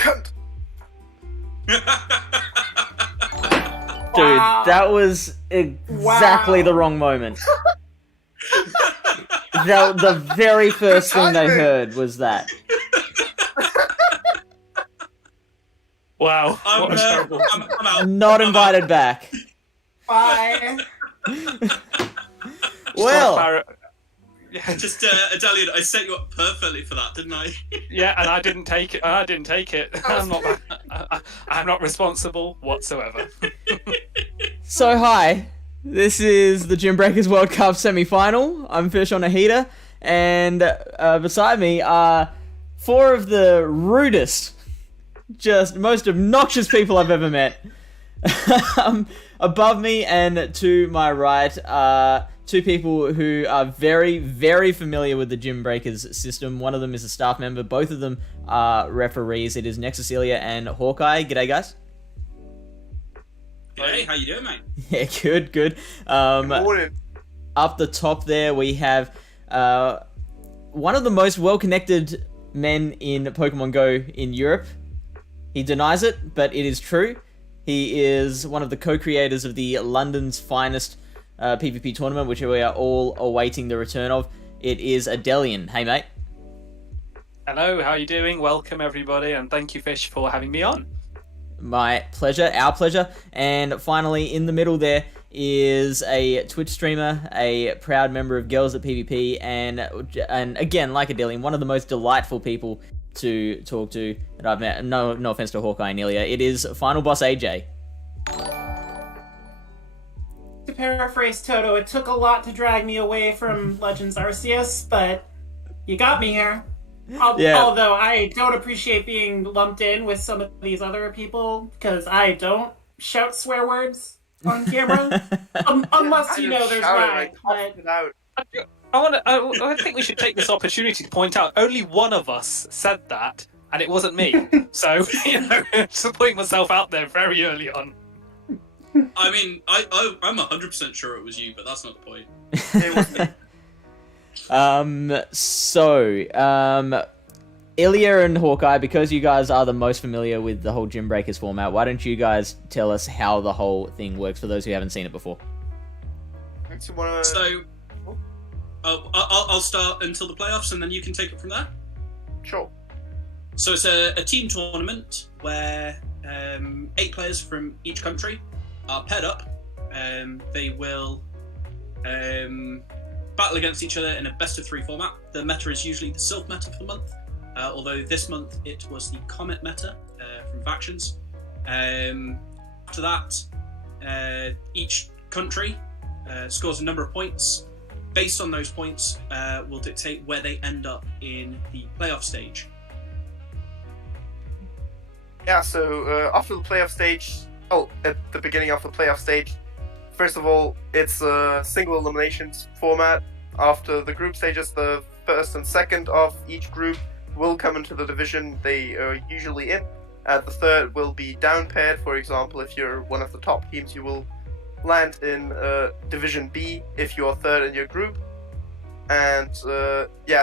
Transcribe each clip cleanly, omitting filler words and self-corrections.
cunt. Dude, that was exactly the wrong moment. The very first thing they heard was that. Wow. I'm out. Not invited back. Bye. Well, Just Adelian, I set you up perfectly for that, didn't I? yeah, and I didn't take it. I'm not responsible whatsoever. so hi. This is the Gymbreakers World Cup semi-final. I'm Fish on a heater, and beside me are four of the rudest, just most obnoxious people I've ever met. Above me and to my right are two people who are very, very familiar with the Gymbreakers system. One of them is a staff member. Both of them are referees. It is Nexacelia and Hawkeye. G'day, guys. Hey, how you doing, mate? Yeah, good. Good morning. Up the top there, we have one of the most well-connected men in Pokemon Go in Europe. He denies it, but it is true. He is one of the co-creators of the London's finest PvP tournament, which we are all awaiting the return of. It is Adelian. Hey, mate. Hello, how are you doing? Welcome, everybody, and thank you, Fish, for having me on. My pleasure, our pleasure. And finally, in the middle there is a Twitch streamer, a proud member of Girls at PvP, and again, like Adelian, one of the most delightful people to talk to that I've met. No offense to Hawkeye and Ilya. It is Final Boss AJ. To paraphrase Toto, it took a lot to drag me away from Legends Arceus, but you got me here. Although I don't appreciate being lumped in with some of these other people, because I don't shout swear words on camera. Unless you know there's right. I think we should take this opportunity to point out only one of us said that, and it wasn't me. So, just putting myself out there very early on. I mean, I'm 100% sure it was you, but that's not the point. It was me. Ilya and Hawkeye, because you guys are the most familiar with the whole Gymbreakers format, why don't you guys tell us how the whole thing works for those who haven't seen it before? So, I'll start until the playoffs, and then you can take it from there. Sure. So it's a team tournament where 8 players from each country are paired up. They will battle against each other in a best-of-3 format. The meta is usually the Silph meta for the month, although this month it was the Comet meta from Factions. After that, each country scores a number of points. Based on those points, will dictate where they end up in the playoff stage. Yeah, so after the playoff stage, at the beginning of the playoff stage, first of all, it's a single eliminations format. After the group stages, the first and second of each group will come into the division they are usually in. The third will be down paired. For example, if you're one of the top teams, you will land in Division B if you're third in your group. And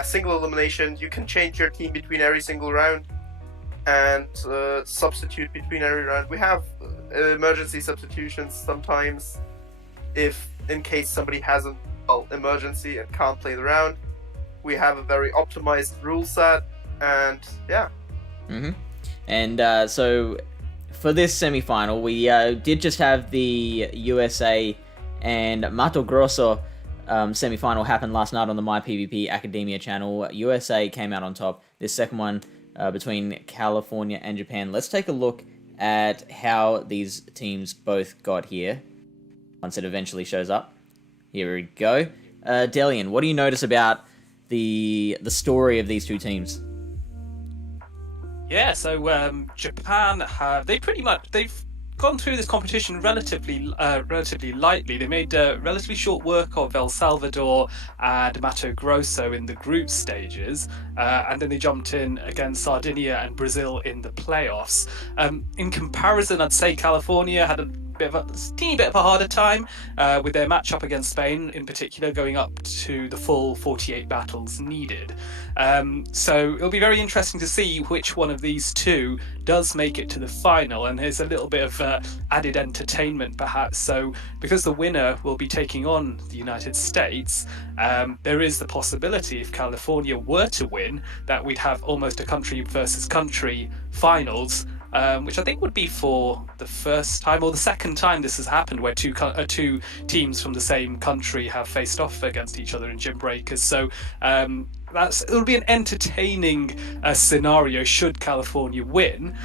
single elimination, you can change your team between every single round and substitute between every round. We have emergency substitutions sometimes if in case somebody has an emergency and can't play the round. We have a very optimized rule set, and yeah. Mm-hmm. And so for this semi-final, we did just have the USA and Mato Grosso semi-final happen last night on the MyPvP Academia channel. USA came out on top. This second one between California and Japan. Let's take a look at how these teams both got here once it eventually shows up. Here we go. Delian, what do you notice about the story of these two teams? Yeah, so Japan they've gone through this competition relatively lightly. They made relatively short work of El Salvador and Mato Grosso in the group stages, and then they jumped in against Sardinia and Brazil in the playoffs. In comparison, I'd say California had teeny bit of a harder time with their matchup against Spain, in particular, going up to the full 48 battles needed. So it'll be very interesting to see which one of these two does make it to the final, and there's a little bit of added entertainment perhaps. So because the winner will be taking on the United States, there is the possibility, if California were to win, that we'd have almost a country versus country finals, which I think would be for the first time or the second time this has happened, where two teams from the same country have faced off against each other in Gymbreakers. So it'll be an entertaining scenario should California win.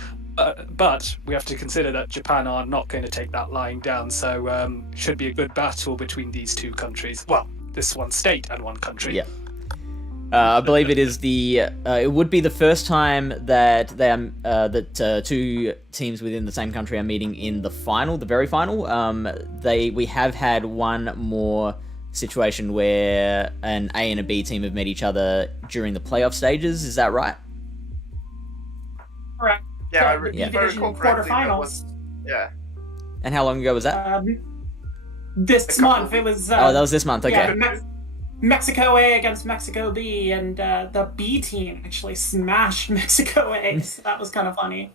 But we have to consider that Japan are not going to take that lying down, so should be a good battle between these two countries. Well, this one state and one country. Yeah. I believe it is it would be the first time that two teams within the same country are meeting in the final, the very final. We have had one more situation where an A and a B team have met each other during the playoff stages. Is that right? Correct. Yeah, If I recall correctly, quarterfinals. Yeah. And how long ago was that? This month. It was. That was this month. Okay. Yeah, Mexico A against Mexico B, and the B team actually smashed Mexico A. So that was kind of funny.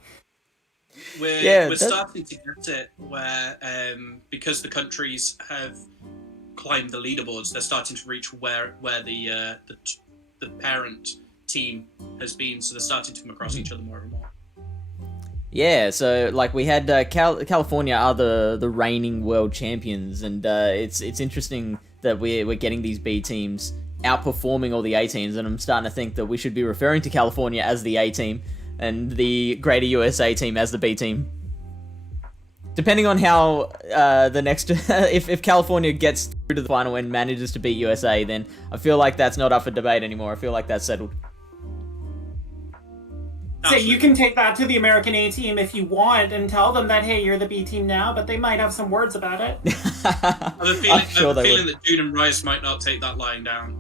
We're starting to get it where, because the countries have climbed the leaderboards, they're starting to reach where the parent team has been. So they're starting to come across each other more and more. Yeah, so like we had California are the reigning world champions, and it's interesting that we're getting these B teams outperforming all the A teams, and I'm starting to think that we should be referring to California as the A team and the Greater USA team as the B team. Depending on how the next if California gets through to the final and manages to beat USA, then I feel like that's not up for debate anymore. I feel like that's settled. So you can take that to the American A team if you want and tell them that, hey, you're the B team now, but they might have some words about it. I have a feeling that June and Rice might not take that lying down.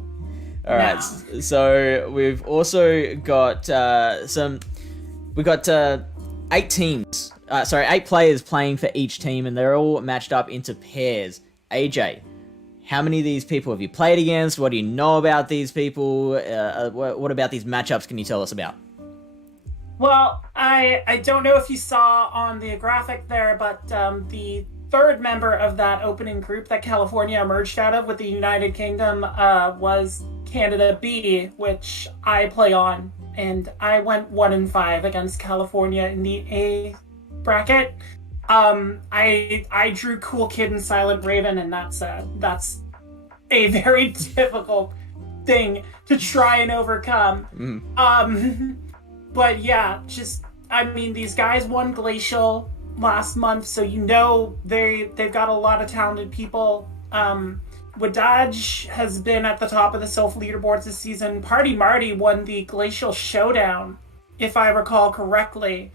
All right, so we've also got eight players playing for each team, and they're all matched up into pairs. AJ, how many of these people have you played against? What do you know about these people? What about these matchups can you tell us about? Well, I don't know if you saw on the graphic there, but the third member of that opening group that California emerged out of with the United Kingdom was Canada B, which I play on, and I went 1-5 against California in the A bracket. I drew Cool Kid and Silent Raven, and that's a very difficult thing to try and overcome. But yeah, these guys won Glacial last month, so they've got a lot of talented people. Wadaj has been at the top of the Soph leaderboards this season. Party Marty won the Glacial Showdown, if I recall correctly.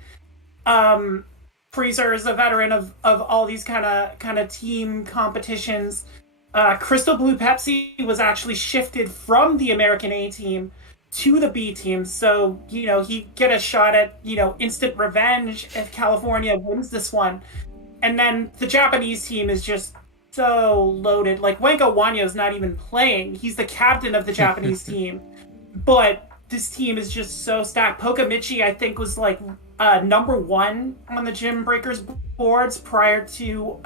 Freezer is a veteran of all these kind of team competitions. Crystal Blue Pepsi was actually shifted from the American A team to the B team, so he get a shot at instant revenge if California wins this one. And then the Japanese team is just so loaded. Like, Wanko Wanyo's not even playing. He's the captain of the Japanese team, but this team is just so stacked. Pokamichi, I think, was like number 1 on the Gymbreakers boards prior to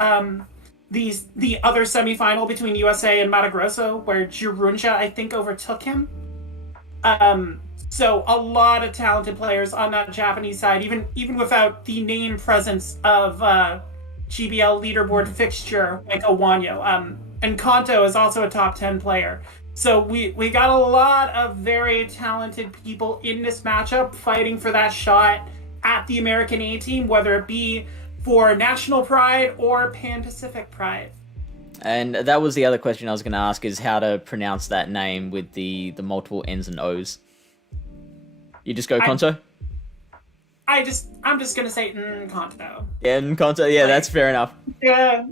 the other semifinal between USA and Mato Grosso, where Jirunja, I think, overtook him. So a lot of talented players on that Japanese side, even without the name presence of GBL leaderboard fixture like Owanyo. And Kanto is also a top 10 player. So we got a lot of very talented people in this matchup fighting for that shot at the American A team, whether it be for national pride or Pan-Pacific pride. And that was the other question I was going to ask, is how to pronounce that name with the multiple N's and O's. You just go Kanto? I'm just going to say Kanto. Yeah, Kanto. Yeah, that's fair enough. Yeah.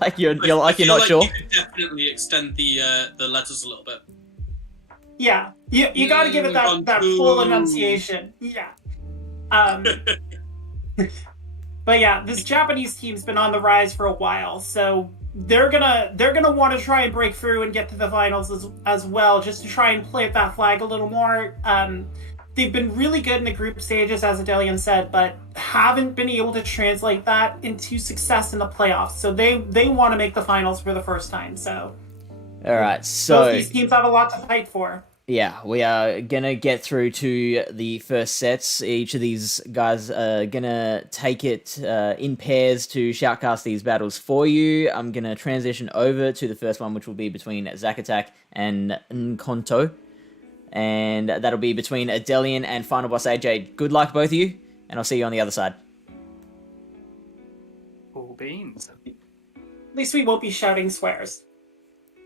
like you're not sure. You could definitely extend the letters a little bit. Yeah, you got to give it that full enunciation. Yeah. But yeah, this Japanese team's been on the rise for a while, so they're gonna want to try and break through and get to the finals as well, just to try and plant that flag a little more. They've been really good in the group stages, as Adelian said, but haven't been able to translate that into success in the playoffs. So they want to make the finals for the first time. So, all right. So both these teams have a lot to fight for. Yeah, we are gonna get through to the first sets. Each of these guys are gonna take it in pairs to shoutcast these battles for you. I'm gonna transition over to the first one, which will be between Zack Attack and Nkonto. And that'll be between Adelian and Final Boss AJ. Good luck, both of you, and I'll see you on the other side. All beans. At least we won't be shouting swears.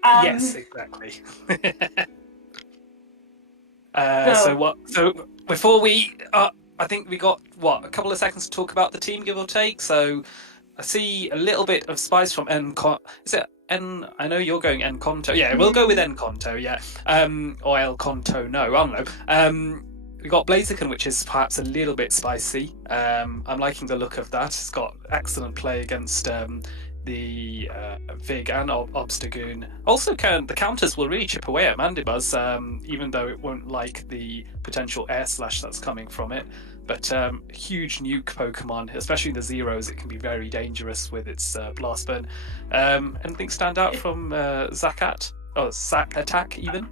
Yes, exactly. So before we, I think we got a couple of seconds to talk about the team, give or take. So I see a little bit of spice from Is it N? I know you're going Nkonto. Yeah, we'll go with Nkonto. Yeah, or El Conto. No, I don't know. We got Blaziken, which is perhaps a little bit spicy. I'm liking the look of that. It's got excellent play against the Vig and Obstagoon. Also, the counters will really chip away at Mandibuzz, even though it won't like the potential air slash that's coming from it. But huge nuke Pokemon, especially the Zeros, it can be very dangerous with its Blast Burn. Anything stand out from Zack Attack even?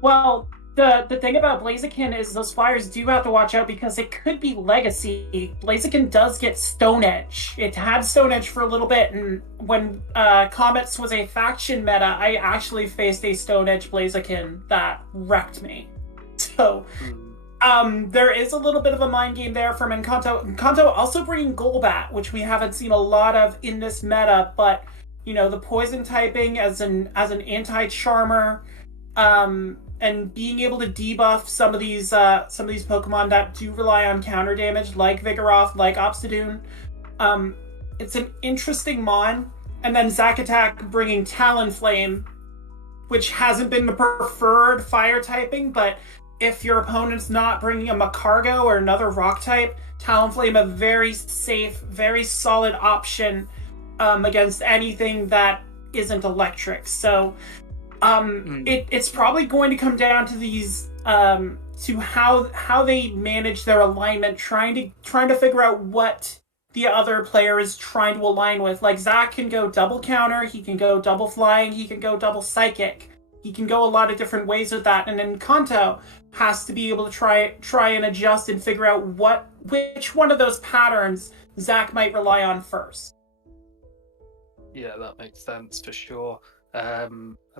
Well, the thing about Blaziken is those flyers do have to watch out because it could be Legacy. Blaziken does get Stone Edge. It had Stone Edge for a little bit, and when Comets was a faction meta, I actually faced a Stone Edge Blaziken that wrecked me. So... there is a little bit of a mind game there from Nkonto. Nkonto also bringing Golbat, which we haven't seen a lot of in this meta, but the poison typing as an anti-charmer, and being able to debuff some of these Pokemon that do rely on counter damage, like Vigoroth, like Obstagoon. It's an interesting mon. And then Zack Attack bringing Talonflame, which hasn't been the preferred fire typing, but if your opponent's not bringing a Macargo or another rock type, Talonflame a very safe, very solid option against anything that isn't electric. So it's probably going to come down to these to how they manage their alignment, trying to figure out what the other player is trying to align with. Like Zack can go double counter, he can go double flying, he can go double psychic. He can go a lot of different ways with that, and then Nkonto has to be able to try and adjust and figure out which one of those patterns Zack might rely on first. Yeah, that makes sense for sure. I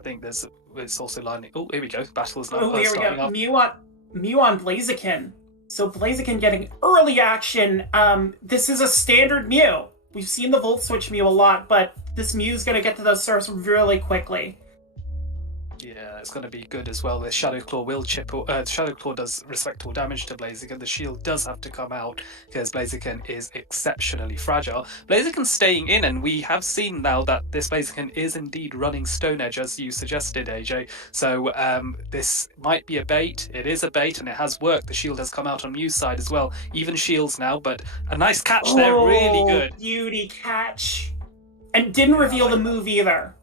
think it's also lining. Oh, here we go. Battle's now starting up. Mew on Blaziken. So Blaziken getting early action. This is a standard Mew. We've seen the Volt Switch Mew a lot, but this Mew's going to get to those surfs really quickly. Yeah, it's going to be good as well. The Shadow Claw will chip. Shadow Claw does respectable damage to Blaziken. The shield does have to come out because Blaziken is exceptionally fragile. Blaziken's staying in, and we have seen now that this Blaziken is indeed running Stone Edge, as you suggested, AJ. So this might be a bait. It is a bait, and it has worked. The shield has come out on Mew's side as well. Even shields now, but a nice catch there. Really good. Beauty catch. And didn't reveal the move either.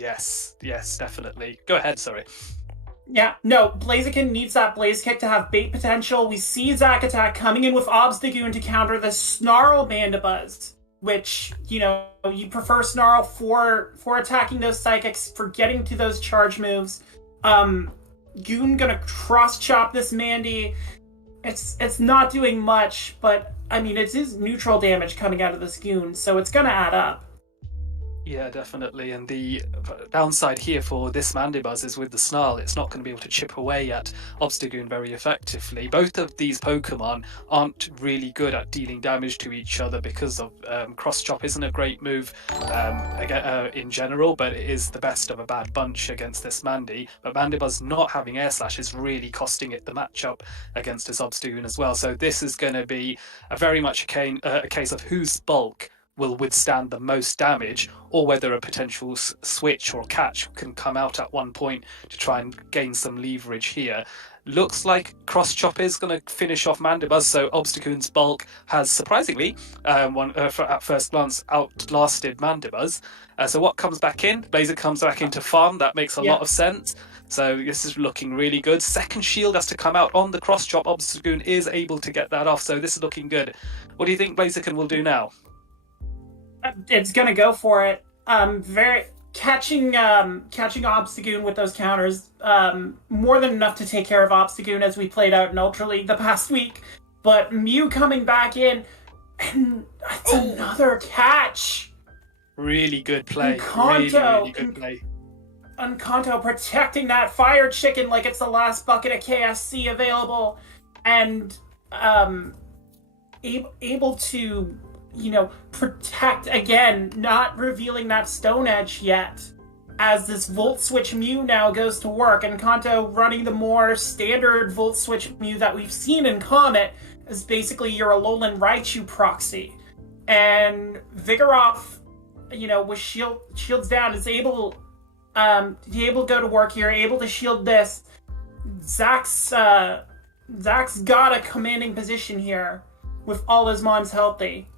Yes, definitely. Go ahead, sorry. Yeah, no, Blaziken needs that Blaze Kick to have bait potential. We see Zack Attack coming in with Obstagoon to counter the Snarl Mandibuzz, which, you prefer Snarl for attacking those Psychics, for getting to those charge moves. Goon gonna cross-chop this Mandy. It's not doing much, but, it is neutral damage coming out of this Goon, so it's gonna add up. Yeah, definitely. And the downside here for this Mandibuzz is with the Snarl, it's not going to be able to chip away at Obstagoon very effectively. Both of these Pokemon aren't really good at dealing damage to each other because of Cross Chop isn't a great move in general, but it is the best of a bad bunch against this Mandy. But Mandibuzz not having Air Slash is really costing it the matchup against this Obstagoon as well. So this is going to be very much a case of whose bulk will withstand the most damage, or whether a potential switch or catch can come out at one point to try and gain some leverage here. Looks like Cross Chop is going to finish off Mandibuzz, so Obstagoon's bulk has surprisingly, at first glance, outlasted Mandibuzz. So what comes back in? Blazer comes back into farm. That makes a lot of sense. So this is looking really good. Second shield has to come out on the Cross Chop. Obstagoon is able to get that off, so this is looking good. What do you think Blaziken will do now? It's going to go for it. Catching Obstagoon with those counters, more than enough to take care of Obstagoon as we played out in Ultra League the past week. But Mew coming back in, and that's another catch. Really good play. Really good play. Encanto protecting that fire chicken like it's the last bucket of KSC available, and able to, protect again, not revealing that Stone Edge yet. As this Volt Switch Mew now goes to work, Encanto running the more standard Volt Switch Mew that we've seen in Comet is basically your Alolan Raichu proxy. And Vigoroth, with shields down, is able to go to work here, able to shield this. Zach's got a commanding position here with all his mons healthy.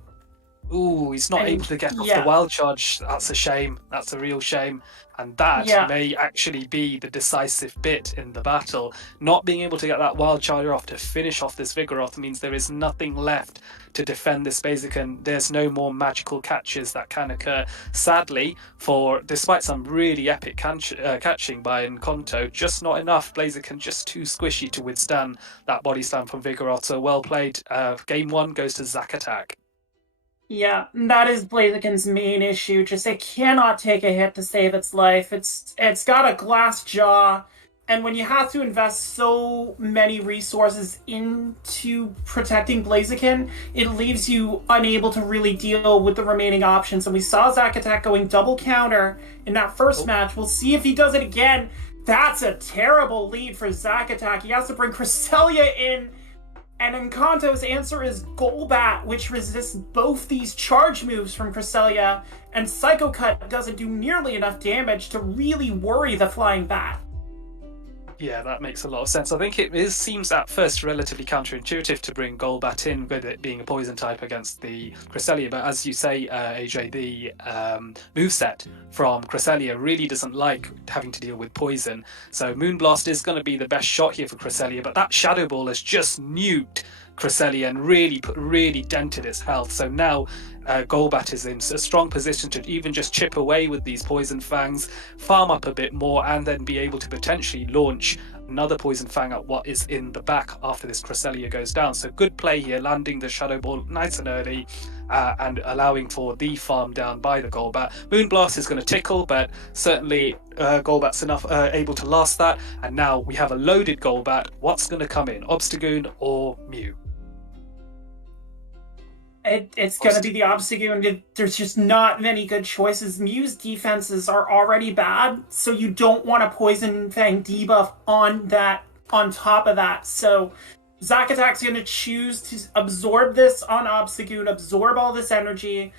Ooh, he's not able to get off the wild charge. That's a shame. That's a real shame. And that may actually be the decisive bit in the battle. Not being able to get that wild charge off to finish off this Vigoroth means there is nothing left to defend this Blaziken. There's no more magical catches that can occur. Sadly, despite some really epic catching by Encanto, just not enough. Blaziken just too squishy to withstand that body slam from Vigoroth. So well played. Game 1 goes to Zack Attack. Yeah, that is Blaziken's main issue. Just it cannot take a hit to save its life. It's got a glass jaw, and when you have to invest so many resources into protecting Blaziken, it leaves you unable to really deal with the remaining options. And we saw Zack Attack going double counter in that first match. We'll see if he does it again. That's a terrible lead for Zack Attack. He has to bring Cresselia in. And Encanto's answer is Golbat, which resists both these charge moves from Cresselia, and Psycho Cut doesn't do nearly enough damage to really worry the Flying Bat. Yeah, that makes a lot of sense. I think it seems at first relatively counterintuitive to bring Golbat in with it being a poison type against the Cresselia, but as you say, AJ, the moveset from Cresselia really doesn't like having to deal with poison. So Moonblast is going to be the best shot here for Cresselia, but that Shadow Ball has just nuked Cresselia and really dented its health. So now Golbat is in a strong position to even just chip away with these Poison Fangs, farm up a bit more, and then be able to potentially launch another Poison Fang at what is in the back after this Cresselia goes down. So good play here, landing the Shadow Ball nice and early and allowing for the farm down by the Golbat. Moonblast is going to tickle, but certainly Golbat's able to last that. And now we have a loaded Golbat. What's going to come in, Obstagoon or Mew? It's going to be the Obstagoon. There's just not many good choices. Mew's defenses are already bad, so you don't want a Poison Fang debuff on top of that. So Zack Attack's going to choose to absorb this on Obstagoon, absorb all this energy.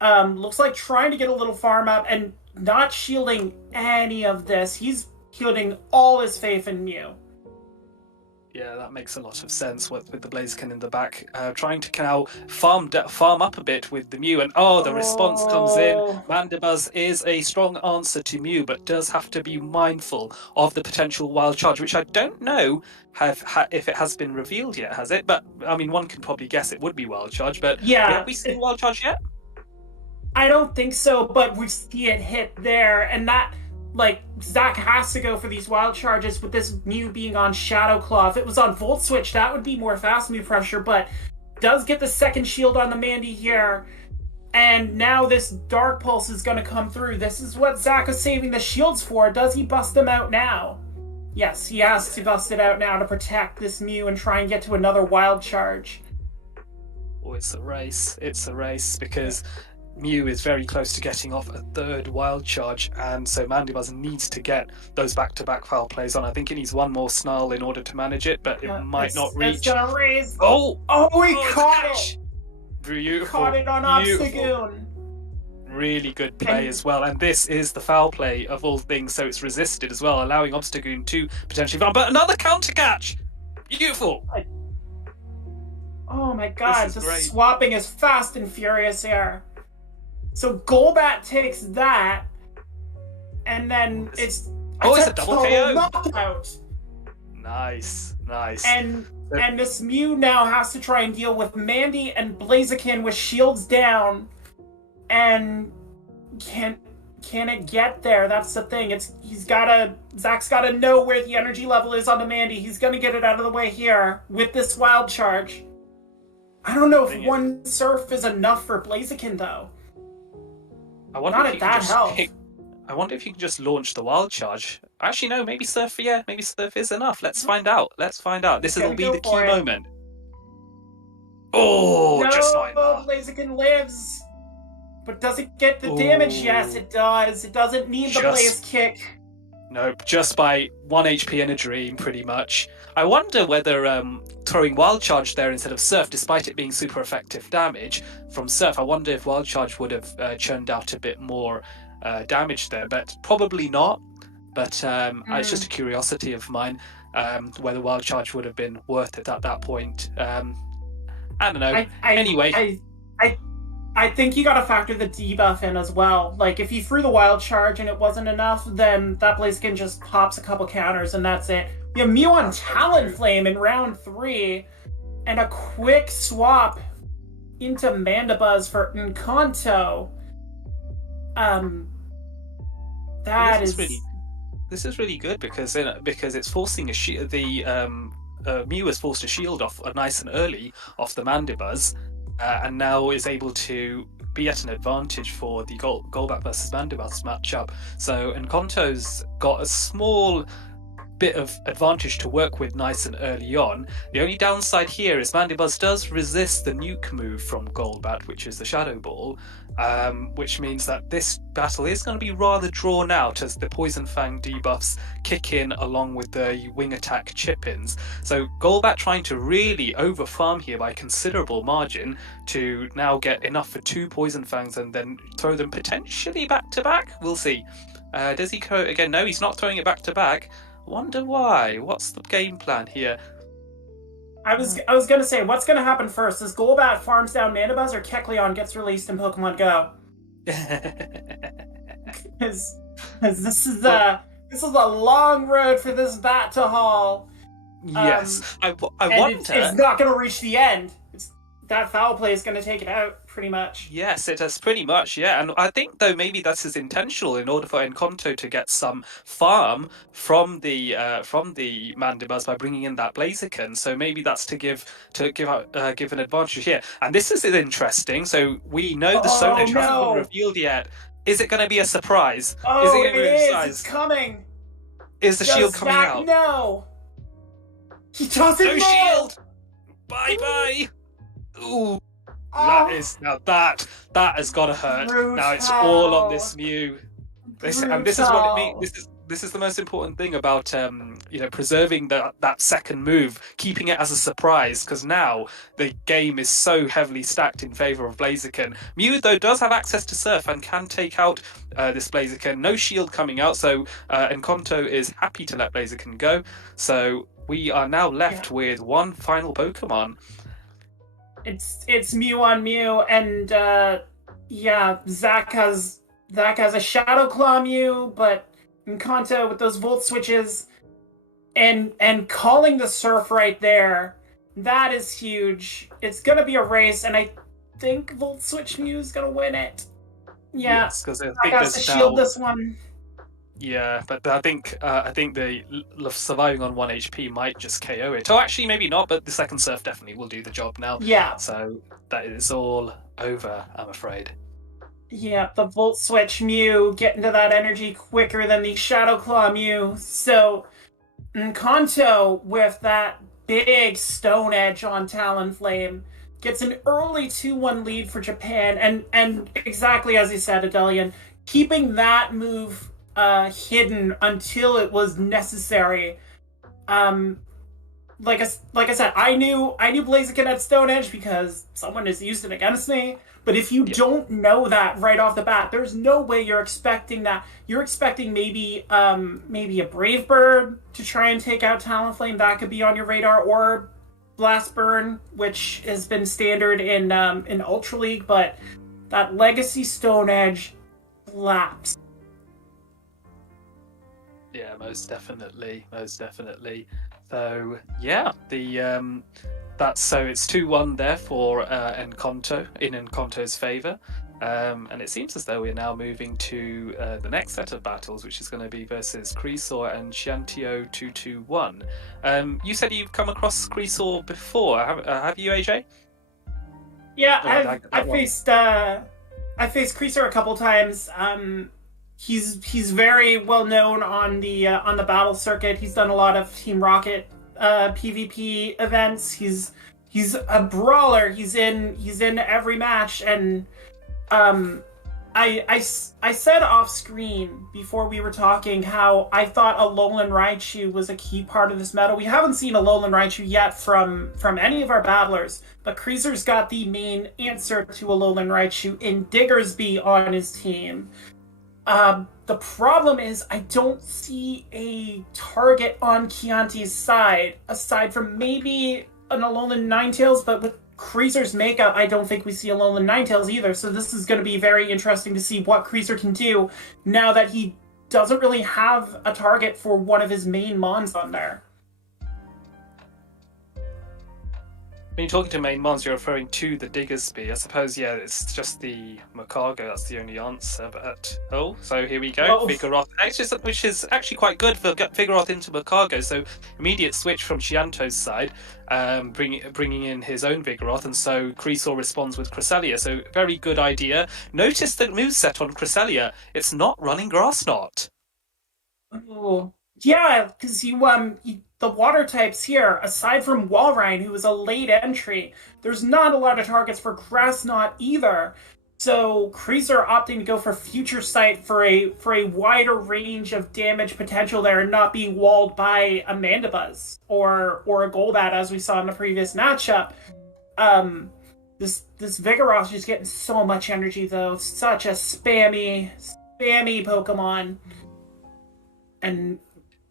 Looks like trying to get a little farm up and not shielding any of this. He's putting all his faith in Mew. Yeah, that makes a lot of sense with the Blaziken in the back, trying to now farm up a bit with the Mew, and the response comes in. Mandibuzz is a strong answer to Mew, but does have to be mindful of the potential wild charge, which I don't know if it has been revealed yet, has it? But I mean, one can probably guess it would be wild charge, but have we seen wild charge yet? I don't think so, but we see it hit there, and that. Zack has to go for these wild charges with this Mew being on Shadow Claw. If it was on Volt Switch, that would be more fast move pressure, but does get the second shield on the Mandy here. And now this Dark Pulse is going to come through. This is what Zack is saving the shields for. Does he bust them out now? Yes, he has to bust it out now to protect this Mew and try and get to another wild charge. Oh, it's a race. It's a race because Mew is very close to getting off a third wild charge, and so Mandibuzz needs to get those back-to-back foul plays on. I think it needs one more Snarl in order to manage it, but it might not reach. It's gonna raise. Oh, he caught it! Beautiful. Caught it on Beautiful. Obstagoon. Really good play And- as well, and this is the foul play of all things, so it's resisted as well, allowing Obstagoon to potentially farm. But another counter catch! Beautiful! Oh my god, This is the great. swapping is fast and furious here. So Golbat takes that, and then it's a double total KO. knockout. Nice. And this Mew now has to try and deal with Mandy and Blaziken with shields down, and can it get there? That's the thing. Zach's gotta know where the energy level is on the Mandy. He's gonna get it out of the way here with this wild charge. I don't know if one Surf is enough for Blaziken though. I wonder Not if at you can that just health. I wonder if you can just launch the wild charge. Actually, no. Maybe Surf. Yeah, maybe Surf is enough. Let's find out. This will be Go the key for it. moment. Oh, No, just like that. Blaziken lives. But does it get the damage? Yes, it does. It doesn't need the Just- Blaze Kick. Nope, just by 1 HP in a dream, pretty much. I wonder whether throwing Wild Charge there instead of Surf, despite it being super effective damage from Surf, I wonder if Wild Charge would have churned out a bit more damage there, but probably not. But it's just a curiosity of mine whether Wild Charge would have been worth it at that point. I don't know. Anyway. I think you gotta factor the debuff in as well. Like, if you threw the Wild Charge and it wasn't enough, then that Blaziken just pops a couple counters and that's it. We have Mew on Talonflame in round 3, and a quick swap into Mandibuzz for Encanto. This is really good because it's forcing Mew is forced a shield off nice and early off the Mandibuzz. And now is able to be at an advantage for the Golbat versus Mandibuzz matchup. So Encanto's got a small bit of advantage to work with nice and early on. The only downside here is Mandibuzz does resist the nuke move from Golbat, which is the Shadow Ball, which means that this battle is going to be rather drawn out as the Poison Fang debuffs kick in along with the Wing Attack chip-ins. So Golbat trying to really over-farm here by a considerable margin to now get enough for 2 Poison Fangs and then throw them potentially back-to-back? We'll see. Does he go again? No, he's not throwing it back-to-back. Wonder why? What's the game plan here? I was gonna say, what's gonna happen first? Is Golbat farms down Mandibuzz or Kecleon gets released in Pokemon Go? Because this is a long road for this bat to haul. Yes, I And wonder. it's not gonna reach the end. That foul play is gonna take it out, pretty much. Yes, it has pretty much, yeah. And I think though maybe that's his intentional in order for Encanto to get some farm from the Mandibuzz by bringing in that Blaziken. So maybe that's to give an advantage here. And this is interesting. So we know the Stone Edge hasn't been revealed yet. Is it going to be a surprise? Oh, is it going to be a is. surprise? It's coming. Is the shield coming Zach out? No. He doesn't No know. shield. Bye bye. Ooh. That has got to hurt. Brutal. Now it's all on this Mew. This is what it means. This is the most important thing about preserving that second move, keeping it as a surprise, because now the game is so heavily stacked in favor of Blaziken. Mew though does have access to Surf and can take out this Blaziken. No shield coming out, so Encanto is happy to let Blaziken go. So we are now left with one final Pokemon. It's Mew on Mew, and Zach has a Shadow Claw Mew, but Encanto with those Volt switches, and calling the Surf right there, that is huge. It's gonna be a race, and I think Volt Switch Mew is gonna win it. Yeah, Yes, because I Zach think has to there's shield now. this one. Yeah, but I think the surviving on 1 HP might just KO it. Oh, actually, maybe not. But the second Surf definitely will do the job now. Yeah. So that is all over, I'm afraid. Yeah, the Volt Switch Mew getting to that energy quicker than the Shadow Claw Mew. So, Encanto, with that big Stone Edge on Talonflame, gets an early 2-1 lead for Japan. And exactly as you said, Adelian, keeping that move hidden until it was necessary. like I said, I knew Blaziken had Stone Edge because someone has used it against me. But if you don't know that right off the bat, there's no way you're expecting that. You're expecting maybe a Brave Bird to try and take out Talonflame. That could be on your radar, or Blast Burn, which has been standard in Ultra League. But that Legacy Stone Edge slaps. Yeah, most definitely. So yeah, it's 2-1 there for Encanto in Encanto's favour, and it seems as though we're now moving to the next set of battles, which is going to be versus Creasaur and Chiantio 221. You said you've come across Creasaur before, have you, AJ? Yeah, I faced Creasaur a couple times. He's very well known on the battle circuit. He's done a lot of Team Rocket PvP events. He's a brawler. He's in every match. And I said off screen before we were talking how I thought Alolan Raichu was a key part of this meta. We haven't seen Alolan Raichu yet from any of our battlers, but Creasor's got the main answer to Alolan Raichu in Diggersby on his team. The problem is I don't see a target on Chianti's side, aside from maybe an Alolan Ninetales, but with Creasor's makeup, I don't think we see Alolan Ninetales either, so this is going to be very interesting to see what Creasor can do now that he doesn't really have a target for one of his main mons on there. When you're talking to main mons, you're referring to the Diggersby. I suppose, yeah, it's just the Macargo, that's the only answer. But, so here we go. Well, Vigoroth, which is actually quite good for Vigoroth into Macargo. So immediate switch from Chianto's side, bringing in his own Vigoroth. And so Creasaur responds with Cresselia. So very good idea. Notice the moveset on Cresselia. It's not running Grass Knot. Oh, yeah, because the water types here, aside from Walrein, who was a late entry, there's not a lot of targets for Grass Knot either. So Creaser opting to go for Future Sight for a wider range of damage potential there and not being walled by a Mandibuzz or a Golbat as we saw in the previous matchup. This Vigoroth is just getting so much energy though. Such a spammy Pokemon. And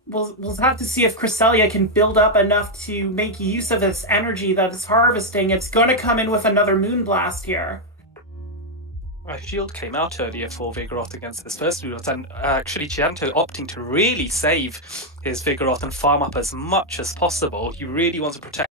we'll have to see if Cresselia can build up enough to make use of this energy that it's harvesting. It's going to come in with another Moonblast here. Shield came out earlier for Vigoroth against this first Moonblast, and actually Chianto opting to really save his Vigoroth and farm up as much as possible. He really wants to protect